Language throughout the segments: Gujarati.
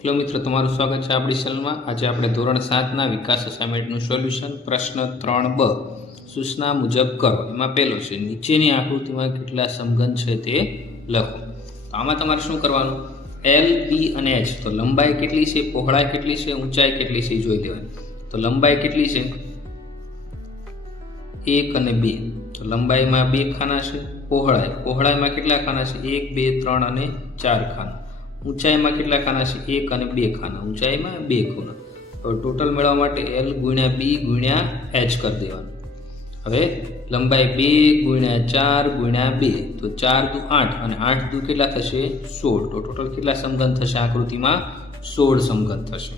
હેલો મિત્રો, તમારું સ્વાગત છે આપણી ચેનલમાં। આજે આપણે ધોરણ 7ના વિકાસ અસાઇનમેન્ટનું સોલ્યુશન પ્રશ્ન 3બ સૂચના મુજબ કરો એમાં પહેલો છે નીચેની આકૃતિમાં કેટલા સમઘન છે તે લખો। તો આમાં તમારે શું કરવાનું, એલ, બી અને એચ, તો લંબાઈ કેટલી છે, પહોળાઈ કેટલી છે, ઊંચાઈ કેટલી છે જોઈ દેવાની। તો લંબાઈ કેટલી છે 1 અને 2, તો લંબાઈમાં 2 ખાના છે। પહોળાઈમાં કેટલા ખાના છે 1, 2, 3 અને 4 ખાના। ઊંચાઈમાં કેટલા ખાના છે 1 અને 2 ખાના, ઊંચાઈમાં 2 ખૂણા। તો ટોટલ મેળવવા માટે L ગુણ્યા B ગુણ્યા H કરી દેવાનું। હવે લંબાઈ 2 ગુણ્યા 4 ગુણ્યા 2, તો 4 દુ 8 અને 8 દુ કેટલા થશે 16। તો ટોટલ કેટલા સમઘન થશે આકૃતિમાં 16 સમઘન થશે।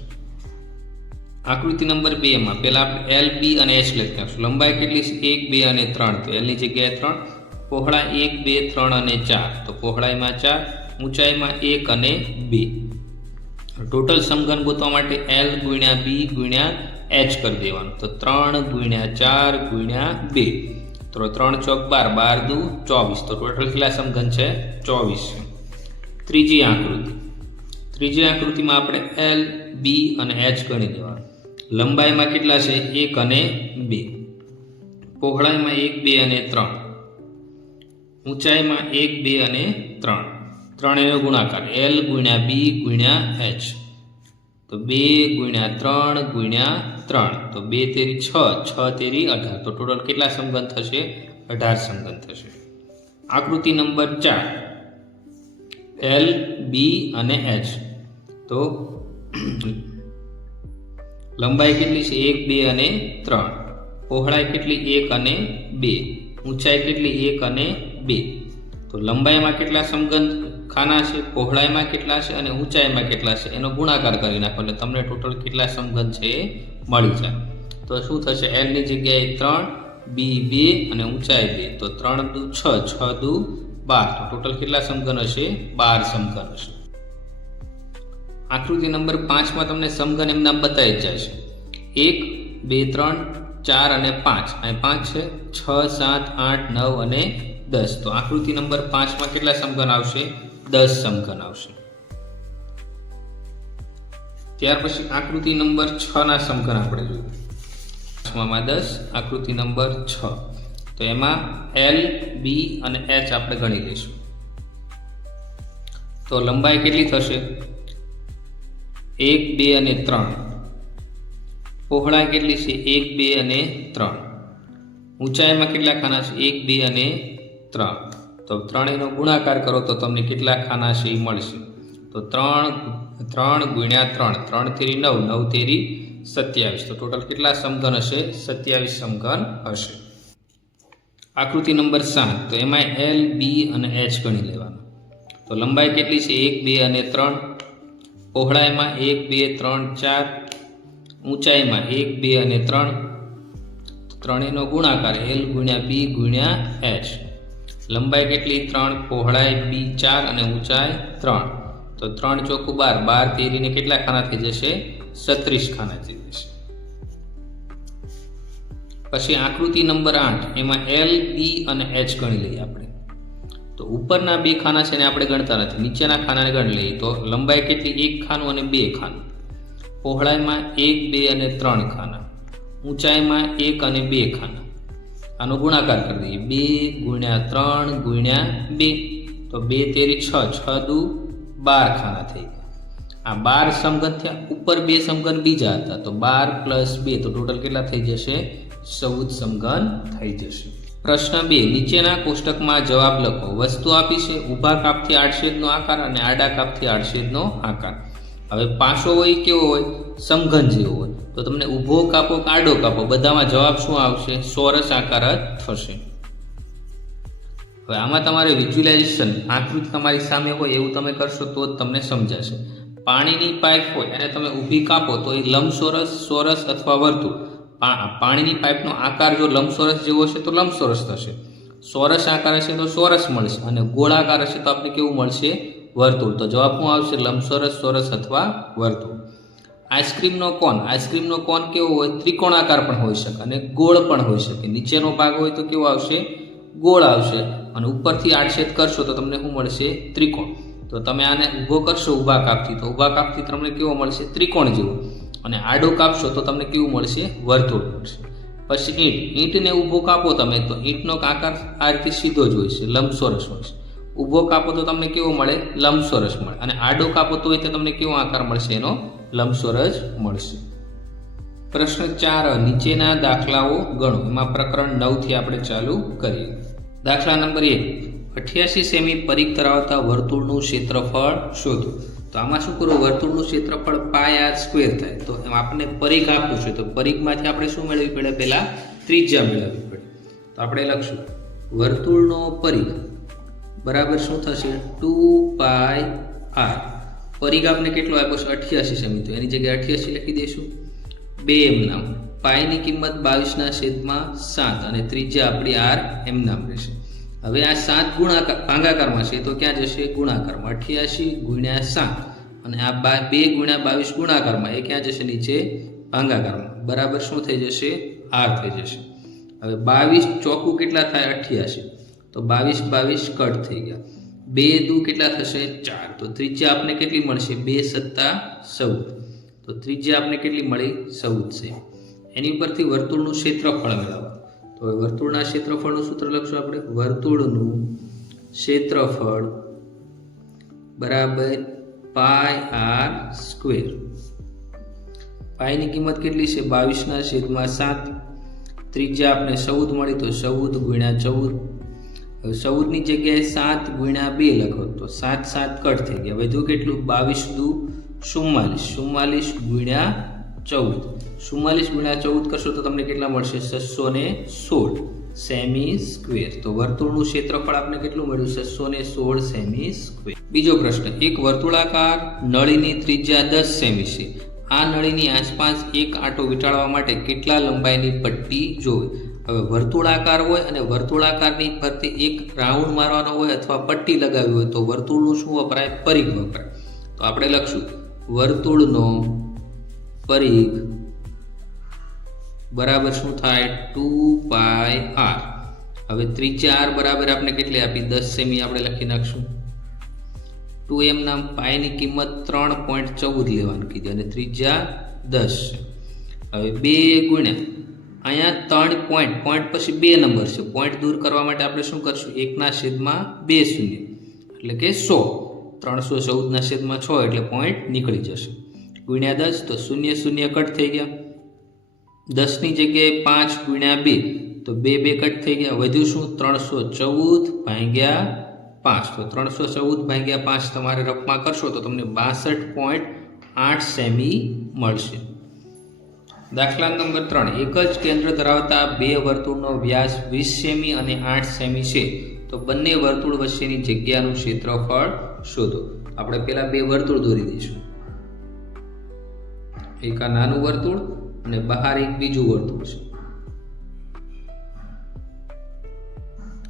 આકૃતિ નંબર 2 માં પહેલા આપણે L, B અને H લખી નાખશું। લંબાઈ કેટલી છે 1, 2 અને 3, તો L ની જગ્યાએ 3। પહોળાઈ 1, 2, 3 અને 4, તો પહોળાઈમાં 4। ઊંચાઈમાં 1 અને 2। ટોટલ સમઘન ગોતવા માટે L ગુણ્યા B ગુણ્યા H કરી દેવાનું। તો 3 ગુણ્યા 4 ગુણ્યા 2, તો 3 ચોક 12, 12 દુ 24, તો ટોટલ કેટલા સમઘન છે 24 છે। ત્રીજી આકૃતિમાં આપણે L, B અને H ગણી દેવાનું। લંબાઈમાં કેટલા છે 1 અને 2, પહોળાઈમાં 1, 2 અને 3, ઊંચાઈમાં 1, 2 અને 3, ત્રણેયનો ગુણાકાર L ગુણ્યા B ગુણ્યા H, તો 2 ગુણ્યા 3 ગુણ્યા 3, તો 2 તેરી 6, 6 તેરી 18, તો ટોટલ કેટલા સમઘન થશે 18 સમઘન થશે। આકૃતિ નંબર 4 L, B અને H, તો લંબાઈ કેટલી છે 1, 2 અને 3, પહોળાઈ કેટલી 1 અને 2, ઊંચાઈ કેટલી 1 અને 2, તો લંબાઈમાં કેટલા સમઘન ખાના છે, પહોળાઈમાં કેટલા છે અને ઊંચાઈમાં કેટલા છે એનો ગુણાકાર કરી નાખો એટલે તમને ટોટલ કેટલા સમઘન છે એ મળી જાય। તો શું થશે L ની જગ્યાએ 3, B 2 અને ઊંચાઈ 2, તો 3 દુ 6, 6 દુ 12, તો ટોટલ કેટલા સમઘન હશે 12 સમઘન હશે। આકૃતિ નંબર 5 માં તમને સમઘન એમના બતાવી જ જાય છે 1, 2, 3, 4 અને 5, અહીં 5 છે, 6, 7, 8, 9 અને 10, તો આકૃતિ નંબર 5 માં કેટલા સમઘન આવશે 10 સમઘન આવશે। ત્યાર પછી આકૃતિ નંબર 6 ના સમઘન આપણે જોઈએ। 6માં 10, આકૃતિ નંબર 6, તો એમાં L, B અને H આપણે ગણી લઈશું। તો લંબાઈ કેટલી થશે 1, 2 અને 3, પહોળાઈ કેટલી છે 1, 2 અને 3, ઊંચાઈમાં કેટલા ખાના છે 1, 2 અને 3, તો ત્રણેયનો ગુણાકાર કરો તો તમને કેટલા ખાના છે એ મળશે। તો 3 ગુણ્યા 3, 3 તેરી 9, 9 તેરી 27, તો ટોટલ કેટલા સમઘન હશે 27 સમઘન હશે। આકૃતિ નંબર 7, તો એમાં L, B અને H ગણી લેવાનું। તો લંબાઈ કેટલી છે 1, 2 અને 3, પહોળાઈમાં 1, 2, 3, 4, ઊંચાઈમાં 1, 2 અને 3, ત્રણેયનો ગુણાકાર L ગુણ્યા B ગુણ્યા H। લંબાઈ કેટલી 3, પહોળાઈ B 4 અને ઊંચાઈ 3, તો 3 ચોકુ 12, 12 તેરીને કેટલા ખાના થઈ જશે 36 ખાના થઈ જશે। પછી આકૃતિ નંબર 8, એમાં L, B અને H ગણી લઈએ આપણે। તો ઉપરના 2 ખાના છે ને આપણે ગણતા નથી, નીચેના ખાનાને ગણી લઈએ। તો લંબાઈ કેટલી 1 ખાનું અને 2 ખાનું, પહોળાઈમાં 1, 2 અને 3 ખાના, ઊંચાઈમાં 1 અને 2 ખાના, આનો ગુણાકાર કરી દઈએ 2 ગુણ્યા 3 ગુણ્યા 2, તો 2 તેરી 6, 6 દુ 12 ખાના થઈ ગયા। આ 12 સમઘન થયા, ઉપર 2 સમઘન બીજા હતા, તો 12 પ્લસ 2, તો ટોટલ કેટલા થઈ જશે 14 સમઘન થઈ જશે। પ્રશ્ન 2, નીચેના કોષ્ટકમાં જવાબ લખો। વસ્તુ આપી છે ઊભા કાપથી આડછેદનો આકાર અને આડા કાપથી આડછેદનો આકાર। હવે પાસો હોય કેવો હોય સમઘન જેવો હોય, તો તમને ઊભો કાપો કે આડો કાપો બધામાં જવાબ શું આવશે ચોરસ આકાર જ થશે। હવે આમાં તમારે વિઝ્યુલાઇઝેશન આકૃતિ તમારી સામે હોય એવું તમે કરશો તો જ તમને સમજાશે। પાણીની પાઇપ હોય અને તમે ઊભી કાપો તો એ લંબચોરસ, ચોરસ અથવા વર્તુળ। પાણીની પાઇપનો આકાર જો લંબચોરસ જેવો હશે તો લંબચોરસ થશે, ચોરસ આકાર હશે તો ચોરસ મળશે, અને ગોળાકાર હશે તો આપણે કેવું મળશે વર્તુળ। તો જવાબ શું આવશે લંબચોરસ, ચોરસ અથવા વર્તુળ। આઈસ્ક્રીમનો કોન કેવો હોય ત્રિકોણાકાર પણ હોઈ શકે અને ગોળ પણ હોઈ શકે। નીચેનો ભાગ હોય તો કેવો આવશે ગોળ આવશે, અને ઉપરથી આડછેદ કરશો તો તમને શું મળશે ત્રિકોણ। તો તમે આને ઊભો કરશો ઊભા કાપથી, તો ઊભા કાપથી તમને કેવો મળશે? ત્રિકોણ જેવો. અને આડો કાપશો તો તમને કેવું મળશે? વર્તુળ મળશે. પછી ઈંટને ઊભો કાપો તમે તો ઈંટનો આકાર આ રીતે સીધો જ હોય છે, લંબચોરસ હોય છે. ઊભો કાપો તો તમને કેવો મળે? લંબચોરસ મળે. અને આડો કાપો તો તમને કેવો આકાર મળશે? એનો લંબચોરસ મળશે. પ્રશ્ન 4, નીચેના દાખલાઓ ગણો. એમાં પ્રકરણ 9 થી આપણે ચાલુ કરીએ. દાખલા નંબર 1, 88 સેમી પરિઘ ધરાવતા વર્તુળનું ક્ષેત્રફળ શોધો. તો આમાં શું કરવું? વર્તુળનું ક્ષેત્રફળ πr² થાય. તો એમાં આપણને પરિઘ આપ્યું છે, તો પરિઘમાંથી આપણે શું મેળવવી પડે? પહેલા ત્રિજ્યા મેળવવી પડે. તો આપણે લખશું વર્તુળનો પરિઘ બરાબર શું થશે? 2πr. પરિઘ આપણે કેટલો આપ્યો છે? 88 સેમી. તો એની જગ્યાએ 88 લખી દઈશું. 2 એમ નામ. પાઈની કિંમત 22/7 અને ત્રિજ્યા આપણી r એમ નામ રહેશે. હવે આ 7 ભાગાકારમાં છે તો ક્યાં જશે? ગુણાકારમાં. 88 × 7 અને આ 2 × 22 ગુણાકારમાં, એ ક્યાં જશે? નીચે ભાગાકારમાં. બરાબર શું થઈ જશે? r થઈ જશે. હવે 22 ચોકું કેટલા થાય? 88. તો 22 કટ થઈ ગયા. 2 દુ કેટલા થશે? 4. તો ત્રિજ્યા આપણે કેટલી મળશે? 2 + 14. તો ત્રિજ્યા આપણે કેટલી મળી? 14 છે. એની ઉપરથી વર્તુળનું ક્ષેત્રફળ મેળવવા. તો વર્તુળના ક્ષેત્રફળનું સૂત્ર લખશું આપણે. વર્તુળનું ક્ષેત્રફળ બરાબર πr². પાઈની કિંમત કેટલી છે? 22/7. ત્રિજ્યા આપણે 14 મળી, તો 14 × 14. હવે 14ની જગ્યાએ 7 × 2 લખો તો 7 7 કટ થઈ ગયા. વધુ કેટલું? 22 દુ 44. 44 × 14. 44 × 14 કરશો તો તમને કેટલા મળશે? 616 સેમી સ્ક્વેર. તો વર્તુળનું ક્ષેત્રફળ આપણે કેટલું મળ્યું? 616 સેમી સ્ક્વેર. બીજો પ્રશ્ન, એક વર્તુળાકાર નળીની ત્રિજ્યા 10 સેમી છે. આ નળીની આસપાસ એક આંટો વીંટાળવા માટે કેટલા લંબાઈની પટ્ટી જોવે? હવે વર્તુળાકાર હોય અને વર્તુળાકારની ફરતે એક રાઉન્ડ મારવાનો હોય અથવા પટ્ટી લગાવવી હોય તો વર્તુળનું શું વપરાય? પરિઘ વપરાય. તો આપણે લખશું વર્તુળનો પરિઘ બરાબર શું થાય? 2πr. હવે ત્રિજ્યા r બરાબર આપણે કેટલી આપી? 10 સેમી આપણે લખી નાખશું. 2 એમ નામ. પાઈની કિંમત 3.14 લેવાનું કીધી અને ત્રિજ્યા 10 છે. હવે 2 ગુણ્યા અહીંયા 3 પોઈન્ટ પછી 2 નંબર છે. પોઈન્ટ દૂર કરવા માટે આપણે શું કરશું? 1/2 શૂન્ય એટલે કે 100. 314/6 એટલે પોઈન્ટ નીકળી જશે. ગુણ્યા 10 તો 0 0 કટ થઈ ગયા. 10ની જગ્યાએ 5 × 2 તો 2 કટ થઈ ગયા. વધ્યું શું? 314/5. તો 314/5 તમારે રફમાં કરશો તો તમને 62.8 સેમી મળશે. દાખલા નંબર 3, એક જ કેન્દ્ર ધરાવતા બે વર્તુળનો વ્યાસ 20 સેમી અને 8 સેમી છે. તો બંને વર્તુળ વચ્ચેની જગ્યાનું ક્ષેત્રફળ શોધો. આપણે પહેલા બે વર્તુળ દોરી દઈશું. એક આ નાનું વર્તુળ અને બહાર એક બીજું વર્તુળ છે.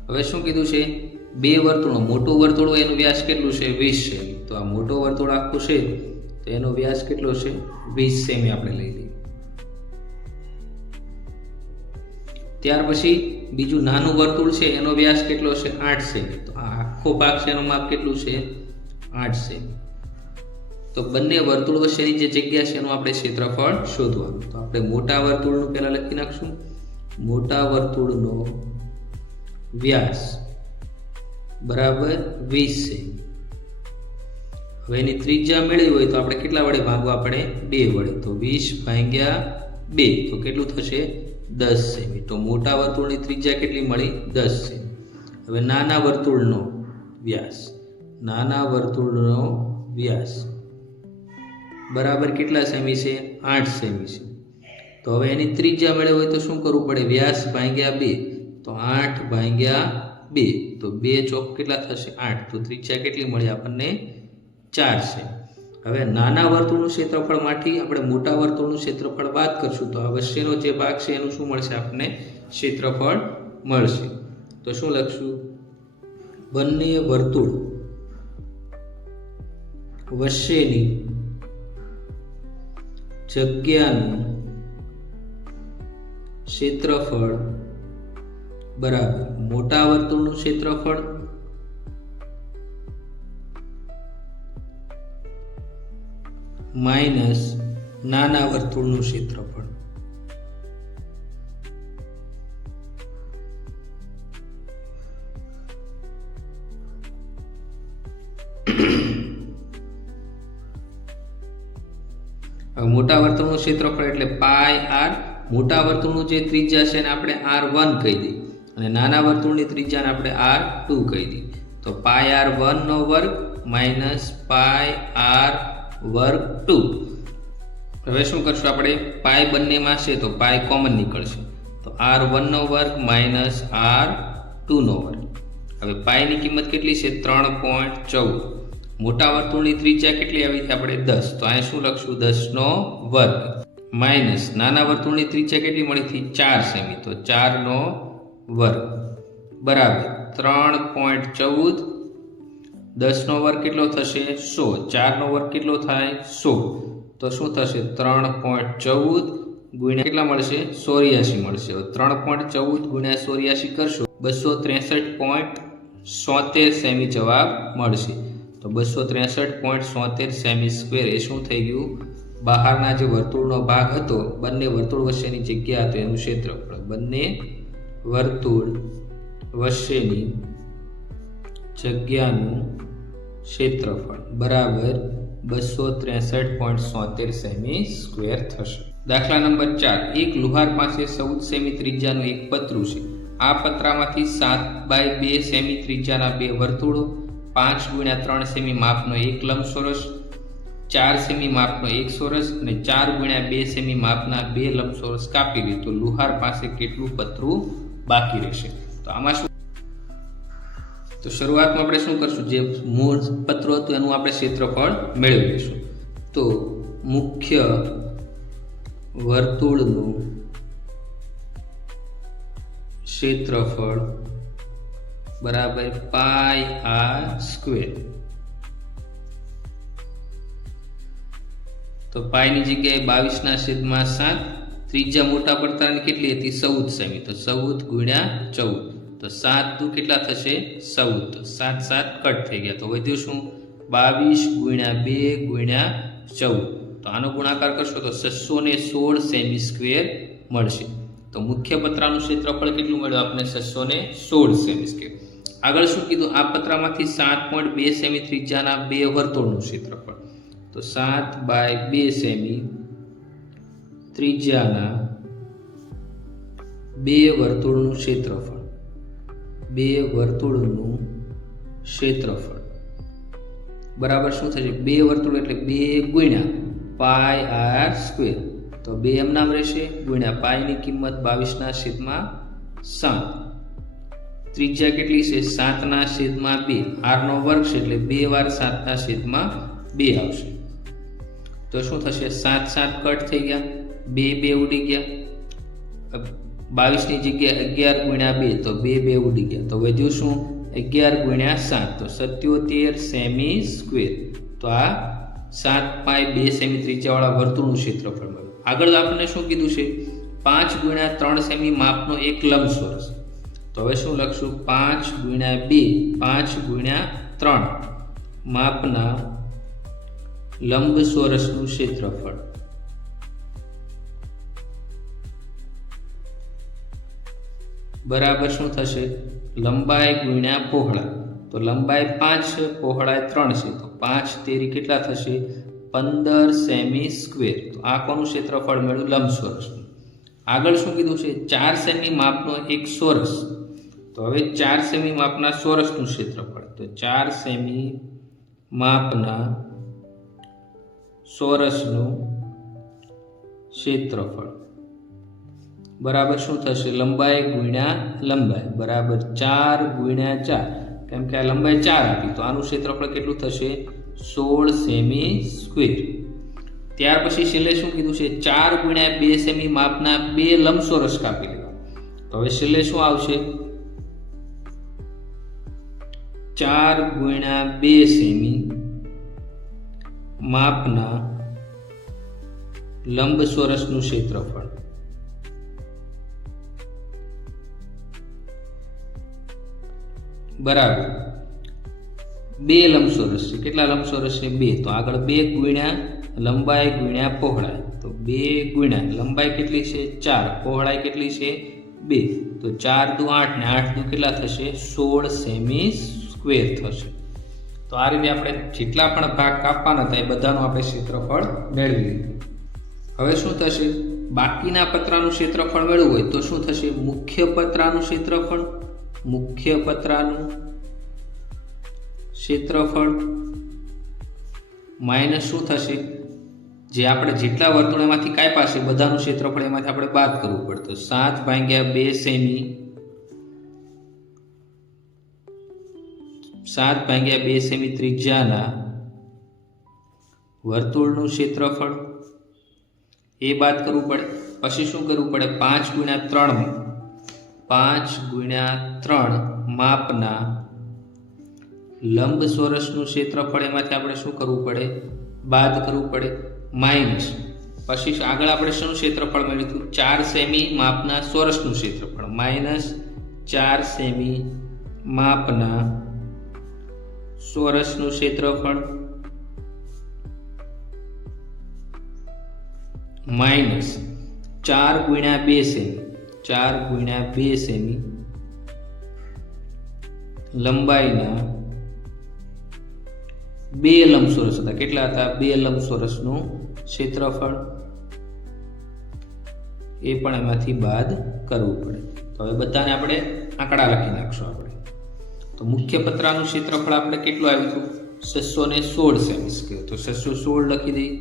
હવે શું કીધું છે? બે વર્તુળો, મોટું વર્તુળ હોય એનું વ્યાસ કેટલું છે? 20 સેમી. તો આ મોટો વર્તુળ આખું છે તો એનો વ્યાસ કેટલો છે? 20 સેમી આપણે લઈ લઈએ. ત્યાર પછી બીજું નાનું વર્તુળ છે એનો વ્યાસ કેટલો છે? 8 સેમી. તો આ આખો ભાગ છે એનું માપ કેટલું છે? 8 સેમી. તો બંને વર્તુળ વચ્ચેની જે જગ્યા છે એનું આપણે ક્ષેત્રફળ શોધવાનું. તો આપણે મોટા વર્તુળનું પહેલા લખી નાખશું. મોટા વર્તુળનો વ્યાસ બરાબર 20 સેમી. હવે એની ત્રિજ્યા મેળવી હોય તો આપણે કેટલા વડે ભાગવા પડે? 2 વડે. તો 20/2 તો કેટલું થશે? 10 સેમી. તો મોટા વર્તુળની ત્રિજ્યા કેટલી મળી? 10 સેમી. હવે નાના વર્તુળનો વ્યાસ, નાના વર્તુળનો વ્યાસ બરાબર કેટલા સેમી છે? 8 સેમી છે. તો હવે એની ત્રિજ્યા મેળવી હોય તો શું કરવું પડે? વ્યાસ ભાગ્યા 2. તો 8/2. તો 2 ચોક કેટલા થશે? 8. તો ત્રિજ્યા કેટલી મળી આપણને? 4 સેમી. હવે નાના વર્તુળનું ક્ષેત્રફળમાંથી આપણે મોટા વર્તુળનું ક્ષેત્રફળ બાદ કરશું તો આ વચ્ચેનો જે ભાગ છે એનું શું મળશે? આપણને ક્ષેત્રફળ મળશે. તો શું લખશું? બંને વર્તુળ વચ્ચેની જગ્યાનું ક્ષેત્રફળ બરાબર મોટા વર્તુળનું ક્ષેત્રફળ માઇનસ નાના વર્તુળનું ક્ષેત્રફળ. હવે મોટા વર્તુળનું ક્ષેત્રફળ એટલે પાઈ આર. મોટા વર્તુળનું જે ત્રિજ્યા છે એને આપણે R1 કહી દઈએ અને નાના વર્તુળની ત્રિજ્યાને આપણે R2 કહી દઈએ. તો પાઈ R1 નો વર્ગ માઇનસ પાઈ આર વર્ગ 2. હવે શું કરશું આપણે? પાઈ બંનેમાં છે તો પાઈ કોમન નીકળશે, તો R1 નો વર્ગ માઇનસ R2 નો વર્ગ. હવે પાઈની કિંમત કેટલી છે? 3.14. મોટા વર્તુળની ત્રિજ્યા કેટલી આવી હતી આપણે? 10. તો અહીં શું લખશું? 10 નો વર્ગ માઇનસ નાના વર્તુળની ત્રિજ્યા કેટલી મળી હતી? 4 સેમી, તો 4 નો વર્ગ બરાબર 3.14. 10 નો વર્ગ કેટલો થશે? 100. 4 નો વર્ગ કેટલો થાય? 100. તો શું થશે? 3.14 ગુણ્યા કેટલા મળશે? 84 મળશે. 3.14 ગુણ્યા 84 કરશો 263.76 સેમી જવાબ મળશે. તો 263.76 સેમી સ્ક્વેર એ શું થઈ ગયું? બહારના જે વર્તુળનો ભાગ હતો, બંને વર્તુળ વચ્ચેની જગ્યા હતો એનું ક્ષેત્રફળ. બંને વર્તુળ વચ્ચેની જગ્યાનું ક્ષેત્રફળ બરાબર 263.76 સેમી સ્ક્વેર થશે. દાખલા નંબર 4. એક લુહાર પાસે 14 સેમી ત્રિજ્યાનું એક પતરું છે. આ પતરામાંથી 7/2 સેમી ત્રિજ્યાના બે વર્તુળો, 5x3 સેમી માપનો એક લંબચોરસ, 4 સેમી માપનો એક ચોરસ અને 4x2 સેમી માપના બે લંબચોરસ કાપી લે તો લુહાર પાસે કેટલું પતરું બાકી રહેશે? તો આમાં શું? તો શરૂઆતમાં આપણે શું કરશું? જે મૂળ પતરું હતું એનું આપણે ક્ષેત્રફળ મેળવી લઈશું. તો મુખ્ય વર્તુળનું ક્ષેત્રફળ બરાબર પાઈ આર સ્ક્વેર. તો પાઈની જગ્યાએ 22/7. ત્રિજ્યા મોટા પડતાની કેટલી હતી? 14 સેમી, તો 14 ગુણ્યા 14. તો 7 દુ કેટલા થશે? 14. તો 7 7 કટ થઈ ગયા. તો વધ્યું શું? 22 ગુણ્યા 2 ગુણ્યા 14. તો આનો ગુણાકાર કરશો તો 616 સેમી સ્ક્વેર મળશે. તો મુખ્ય પતરાનું ક્ષેત્રફળ કેટલું મળ્યું આપણે? 616 સેમી સ્ક્વેર. આગળ શું કીધું? આ પતરામાંથી 7.2 સેમી ત્રિજ્યાના બે વર્તુળનું ક્ષેત્રફળ. તો 7/2 સેમી ત્રિજ્યાના બે વર્તુળનું ક્ષેત્રફળ. બે વર્તુળનું ક્ષેત્રફળ બરાબર શું થશે? બે વર્તુળ એટલે 2 ગુણ્યા પાઈ આર સ્ક્વેર. તો 2 એમ નામ રહેશે ગુણ્યા પાઈની કિંમત 22/7. ત્રિજ્યા કેટલી છે? 7/2. આર નો વર્ગ છે એટલે 2 વાર 7/2 આવશે. તો શું થશે? 7 7 કટ થઈ ગયા, 2 2 ઉડી ગયા. 22 ની જગ્યાએ 11 ગુણ્યા 2 તો 2 2 ઉડી ગયા. તો વધ્યું શું? 11 ગુણ્યા 7 તો 77 સેમી સ્ક્વેર. તો આ 7/2 સેમી ત્રિજ્યાવાળા વર્તુળનું ક્ષેત્રફળ મળ્યું. આગળ આપણને શું કીધું છે? 5x3 સેમી માપનો એક લંબચોરસ. તો હવે શું લખશું? 5x2 5x3 માપના લંબચોરસનું ક્ષેત્રફળ બરાબર શું થશે? લંબાઈ ગુણ્યા પહોળાઈ. તો લંબાઈ 5 છે, પહોળાઈ 3 છે, તો 5 તેરી કેટલા થશે? 15 સેમી સ્ક્વેર. તો આ કોનું ક્ષેત્રફળ મળ્યું? લંબચોરસનું. આગળ શું કીધું છે? 4 સેમી માપનો એક ચોરસ. તો હવે 4 સેમી માપના ચોરસનું ક્ષેત્રફળ. તો 4 સેમી માપના ચોરસનું ક્ષેત્રફળ બરાબર શું થશે? લંબાઈ ગુણ્યા લંબાઈ બરાબર 4 ગુણ્યા 4. કેમ કે આ લંબાઈ 4 આપી તો આનું ક્ષેત્રફળ કેટલું થશે? 16 સેમી સ્ક્વેર. ત્યાર પછી છેલ્લે શું કીધું છે? 4 ગુણ્યા 2 સેમી માપના બે લંબચોરસ કાપી લેવા. તો હવે છેલ્લે શું આવશે? 4 ગુણ્યા 2 સેમી માપના લંબચોરસનું ક્ષેત્રફળ બરાબર બે લંબચોરસ છે. કેટલા લંબચોરસ છે? 2. તો આગળ 2 ગુણ્યા લંબાઈ ગુણ્યા પહોળાઈ. તો 2 ગુણ્યા લંબાઈ કેટલી છે 4, પહોળાઈ કેટલી છે 2. તો 4 દુ 8 ને 8 દુ કેટલા થશે 16 સેમી સ્ક્વેર થશે. તો આ રીતે આપણે જેટલા પણ ભાગ કાપવાના હતા એ બધાનું આપણે ક્ષેત્રફળ મેળવી લીધું. હવે શું થશે, બાકીના પતરાનું ક્ષેત્રફળ મેળવવું હોય તો શું થશે, મુખ્ય પતરાનું ક્ષેત્રફળ માઇનસ શું થશે, જે આપણે જેટલા વર્તુળ એમાંથી કાપ્યા છે બધાનું ક્ષેત્રફળ એમાંથી આપણે બાદ કરવું પડે. તો 7/2 સેમી 7/2 સેમી ત્રિજ્યાના વર્તુળનું ક્ષેત્રફળ એ બાદ કરવું પડે. પછી શું કરવું પડે, 5x3 માપના લંબચોરસનું ક્ષેત્રફળ એમાંથી આપણે શું કરવું પડે, બાદ કરવું પડે. માઇનસ પછી આગળ આપણે શું ક્ષેત્રફળ મેળવ્યું, 4 સેમી માપના ચોરસનું ક્ષેત્રફળ, માઇનસ 4 સેમી માપના ચોરસનું ક્ષેત્રફળ, માઇનસ 4x2 સેમી લંબાઈના 2 લંબચોરસ હતા. કેટલા હતા, 2 લંબચોરસનું ક્ષેત્રફળ, એ પણ એમાંથી બાદ કરવું પડે. તો હવે બધાને આપણે આંકડા લખી નાખશું. આપણે તો મુખ્ય પતરાનું ક્ષેત્રફળ આપણે કેટલું આવ્યું હતું 616 સેમી સ્ક્વેર. તો 616 લખી દઈએ.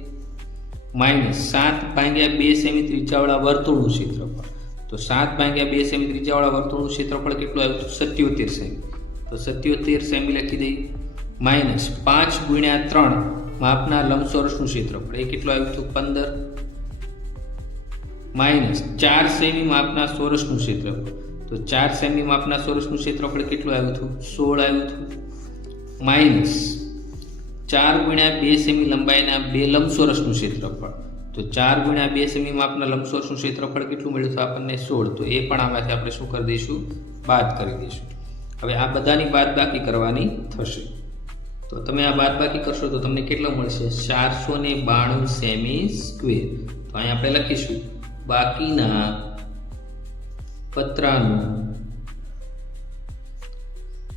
માઇનસ 7/2 સેમી ત્રિજ્યાવાળા વર્તુળનું ક્ષેત્રફળ. તો 7/2 સેમી ત્રિજ્યાવાળા વર્તુળનું ક્ષેત્રફળ કેટલું આવ્યું હતું 77 સેમી. તો 77 સેમી લખી દઈએ. માઇનસ 5x3 માપના લંબચોરસનું ક્ષેત્રફળ, એ કેટલું આવ્યું હતું 15. માઇનસ 4 સેમી માપના ચોરસનું ક્ષેત્રફળ. તો 4 સેમી માપના ચોરસનું ક્ષેત્રફળ કેટલું આવ્યું હતું 16 આવ્યું હતું. માઇનસ 4x2 સેમી લંબાઈના 2 લંબચોરસનું ક્ષેત્રફળ. તો 4x2 સેમી માપના લંબચોરસનું ક્ષેત્રફળ કેટલું મળ્યું હતું આપણને 16. તો એ પણ આમાંથી આપણે શું કરી દઈશું, બાદ કરી દઈશું. હવે આ બધાની બાદબાકી કરવાની થશે. તો તમે આ બાદબાકી કરશો તો તમને કેટલો મળશે 492 સેમી સ્ક્વેર. તો અહીં આપણે લખીશું બાકીના પતરાનું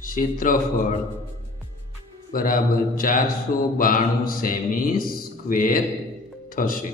ક્ષેત્રફળ બરાબર 492 સેમી સ્ક્વેર થશે.